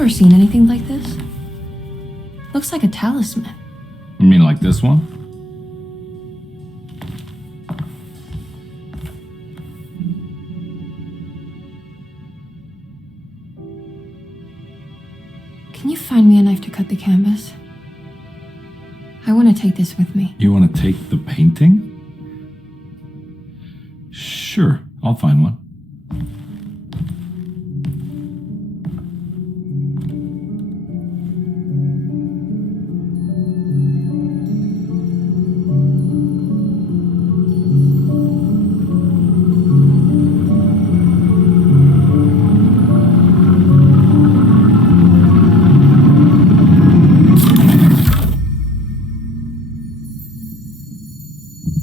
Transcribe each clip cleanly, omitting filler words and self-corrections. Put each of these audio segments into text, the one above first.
ever seen anything like this? Looks like a talisman. You mean like this one? Can you find me a knife to cut the canvas? I want to take this with me. You want to take the painting? Sure, I'll find one.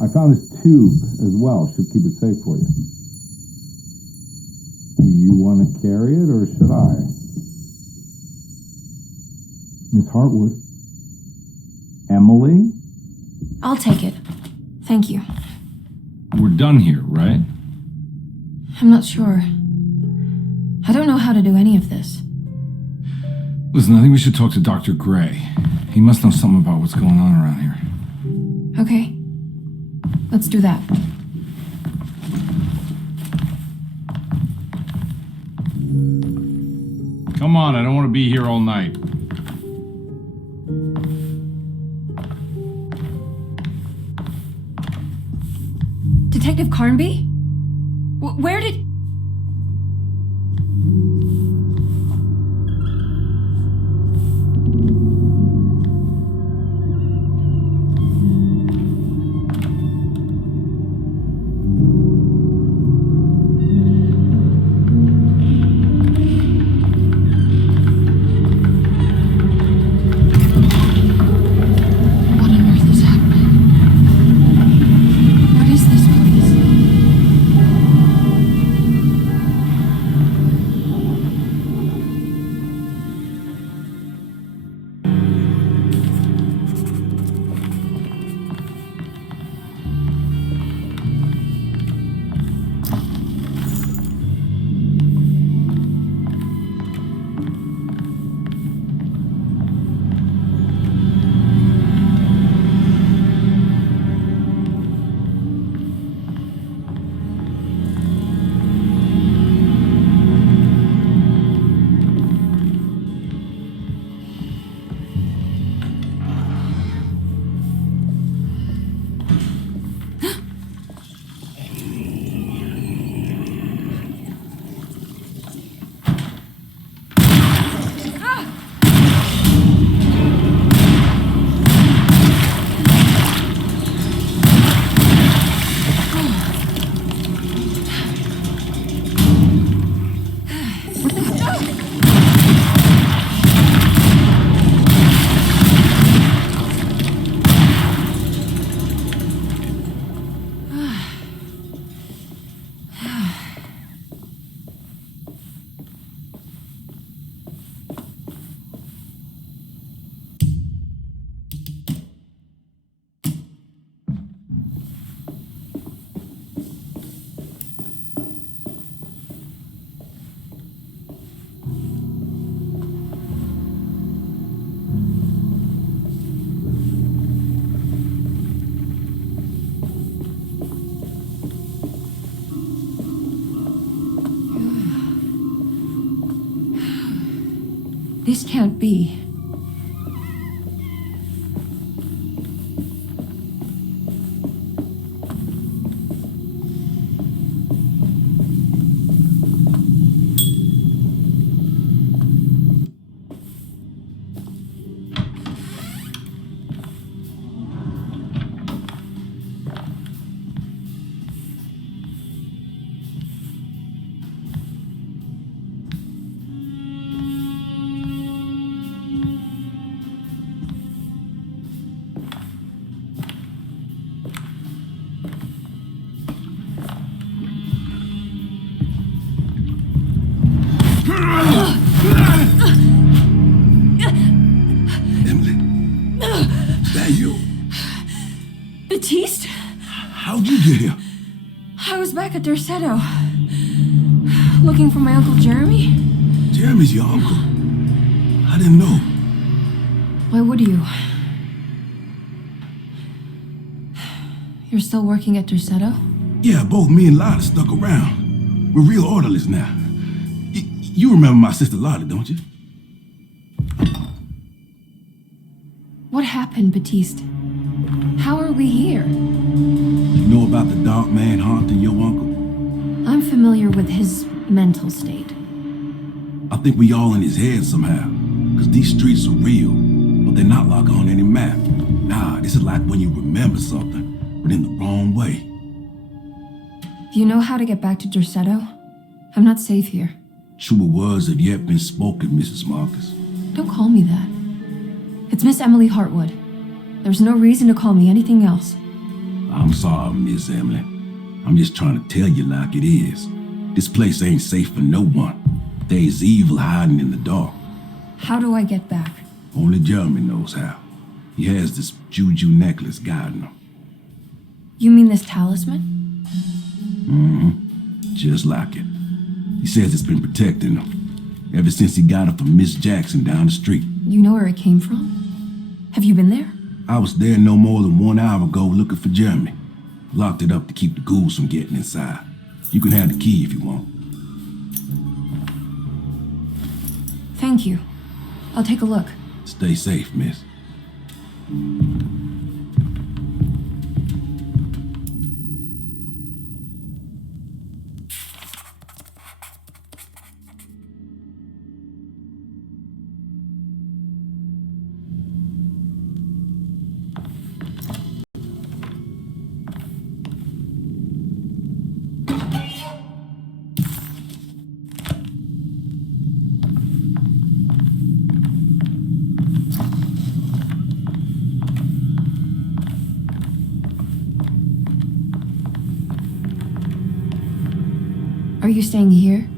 I found this tube as well. Should keep it safe for you. Do you want to carry it, or should I? Miss Hartwood? Emily? I'll take it. Thank you. We're done here, right? I'm not sure. I don't know how to do any of this. Listen, I think we should talk to Dr. Gray. He must know something about what's going on around here. Okay. Let's do that. Come on, I don't want to be here all night. Detective Carnby? Where did... What on earth is happening? What is this place? This can't be. Emily, is that you? Batiste? How'd you get here? I was back at Dorsetto. Looking for my Uncle Jeremy? Jeremy's your uncle. I didn't know. Why would you? You're still working at Derceto? Yeah, both me and Lottie stuck around. We're real orderlies now. You remember my sister Lottie, don't you? What happened, Batiste? How are we here? You know about the dark man haunting your uncle? I'm familiar with his mental state. I think we all in his head somehow. Cause these streets are real, but they're not like on any map. Nah, this is like when you remember something, but in the wrong way. Do you know how to get back to Derceto? I'm not safe here. Truer words have yet been spoken, Mrs. Marcus. Don't call me that. It's Miss Emily Hartwood. There's no reason to call me anything else. I'm sorry, Miss Emily. I'm just trying to tell you like it is. This place ain't safe for no one. There's evil hiding in the dark. How do I get back? Only Jeremy knows how. He has this juju necklace guiding him. You mean this talisman? Just like it. He says it's been protecting him ever since he got it from Miss Jackson down the street. You know where it came from? Have you been there? I was there no more than 1 hour ago looking for Jeremy. Locked it up to keep the ghouls from getting inside. You can have the key if you want. Thank you. I'll take a look. Stay safe, miss. Are you staying here?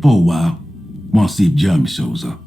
For a while. Want to see if Jeremy shows up.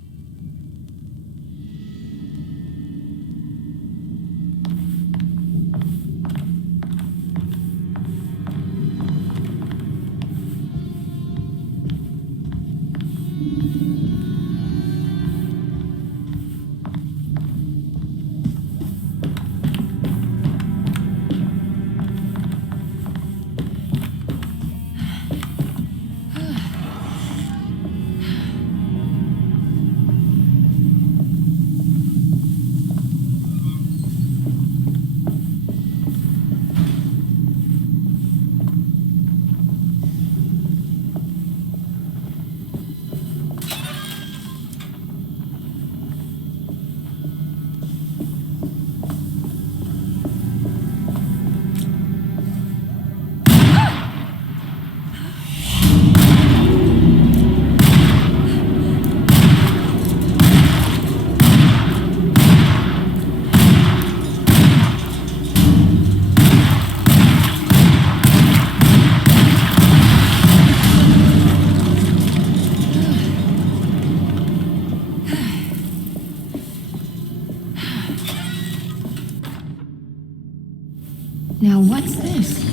Now what's this?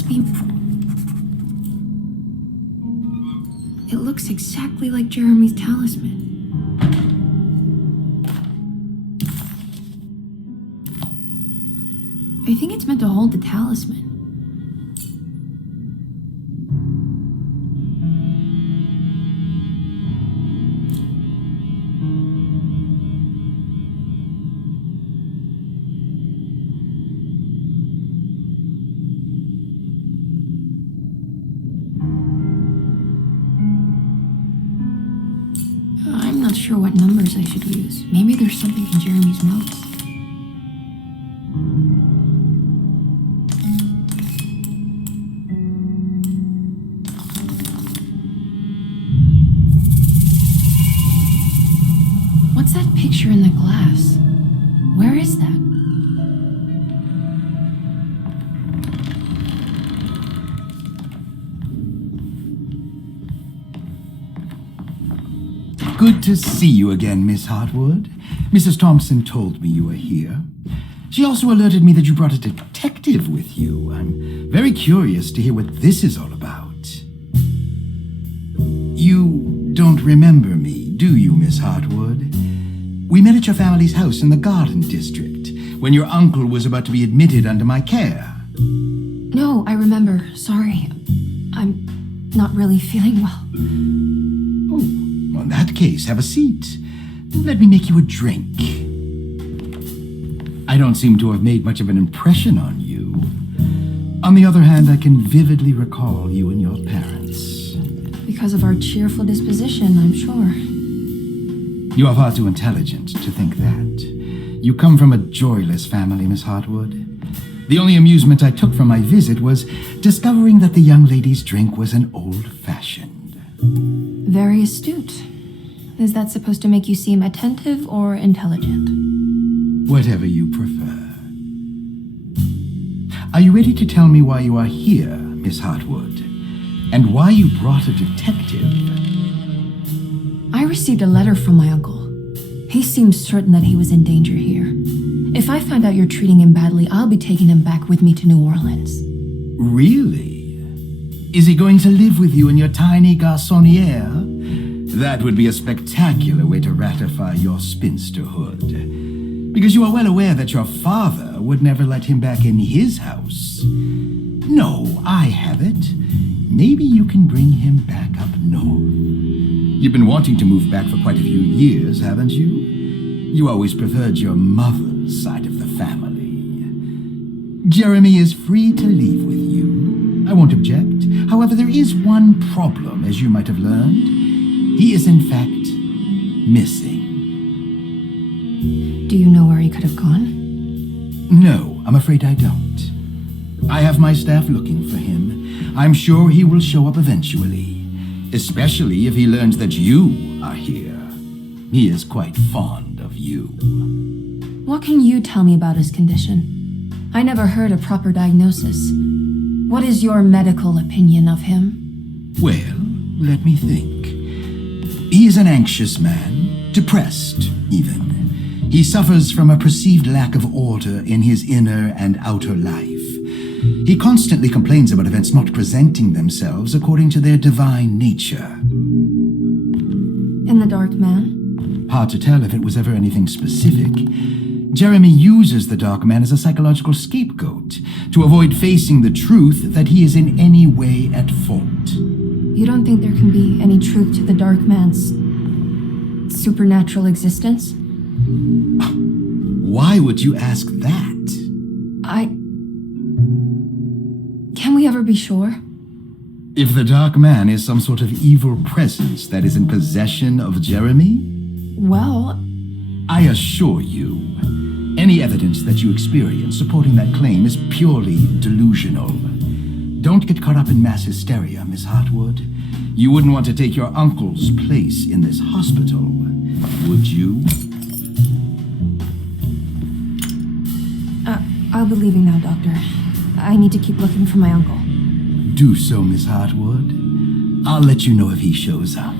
must be... It looks exactly like Jeremy's talisman. I think it's meant to hold the talisman. I'm not sure what numbers I should use. Maybe there's something in Jeremy's notes. What's that picture in the glass? Where is that? Good to see you again, Miss Hartwood. Mrs. Thompson told me you were here. She also alerted me that you brought a detective with you. I'm very curious to hear what this is all about. You don't remember me, do you, Miss Hartwood? We met at your family's house in the Garden District, when your uncle was about to be admitted under my care. No, I remember. Sorry. I'm not really feeling well. Oh, in that case, have a seat. Let me make you a drink. I don't seem to have made much of an impression on you. On the other hand, I can vividly recall you and your parents. Because of our cheerful disposition, I'm sure. You are far too intelligent to think that. You come from a joyless family, Miss Hartwood. The only amusement I took from my visit was discovering that the young lady's drink was an old-fashioned. Very astute. Is that supposed to make you seem attentive or intelligent? Whatever you prefer. Are you ready to tell me why you are here, Miss Hartwood? And why you brought a detective? I received a letter from my uncle. He seems certain that he was in danger here. If I find out you're treating him badly, I'll be taking him back with me to New Orleans. Really? Is he going to live with you in your tiny garçonniere? That would be a spectacular way to ratify your spinsterhood. Because you are well aware that your father would never let him back in his house. No, I have it. Maybe you can bring him back up north. You've been wanting to move back for quite a few years, haven't you? You always preferred your mother's side of the family. Jeremy is free to leave with you. I won't object. However, there is one problem, as you might have learned. He is, in fact, missing. Do you know where he could have gone? No, I'm afraid I don't. I have my staff looking for him. I'm sure he will show up eventually, especially if he learns that you are here. He is quite fond of you. What can you tell me about his condition? I never heard a proper diagnosis. What is your medical opinion of him? Well, let me think. He is an anxious man, depressed, even. He suffers from a perceived lack of order in his inner and outer life. He constantly complains about events not presenting themselves according to their divine nature. And the Dark Man? Hard to tell if it was ever anything specific. Jeremy uses the Dark Man as a psychological scapegoat to avoid facing the truth that he is in any way at fault. You don't think there can be any truth to the Dark Man's supernatural existence? Why would you ask that? Can we ever be sure? If the Dark Man is some sort of evil presence that is in possession of Jeremy? Well, I assure you, any evidence that you experience supporting that claim is purely delusional. Don't get caught up in mass hysteria, Miss Hartwood. You wouldn't want to take your uncle's place in this hospital, would you? I'll be leaving now, Doctor. I need to keep looking for my uncle. Do so, Miss Hartwood. I'll let you know if he shows up.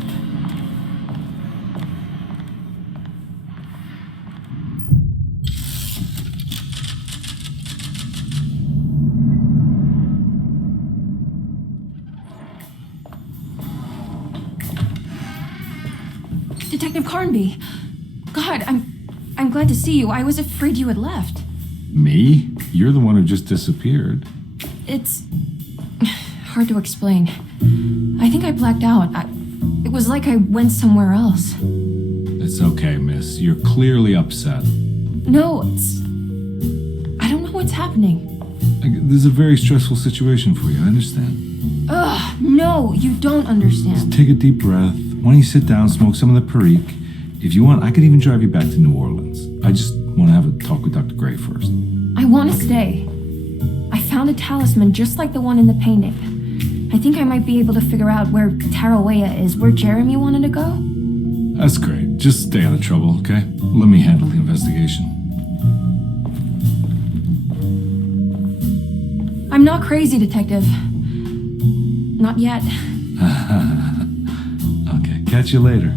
Detective Carnby. God, I'm glad to see you. I was afraid you had left. Me? You're the one who just disappeared. It's hard to explain. I think I blacked out. It was like I went somewhere else. It's okay, miss. You're clearly upset. No, I don't know what's happening. This is a very stressful situation for you, I understand. Ugh, no, you don't understand. Take a deep breath. Why don't you sit down, smoke some of the Perique? If you want, I could even drive you back to New Orleans. I just want to have a talk with Dr. Gray first. I want to stay. I found a talisman just like the one in the painting. I think I might be able to figure out where Tarawea is, where Jeremy wanted to go. That's great. Just stay out of trouble, okay? Let me handle the investigation. I'm not crazy, Detective. Not yet. Okay, catch you later.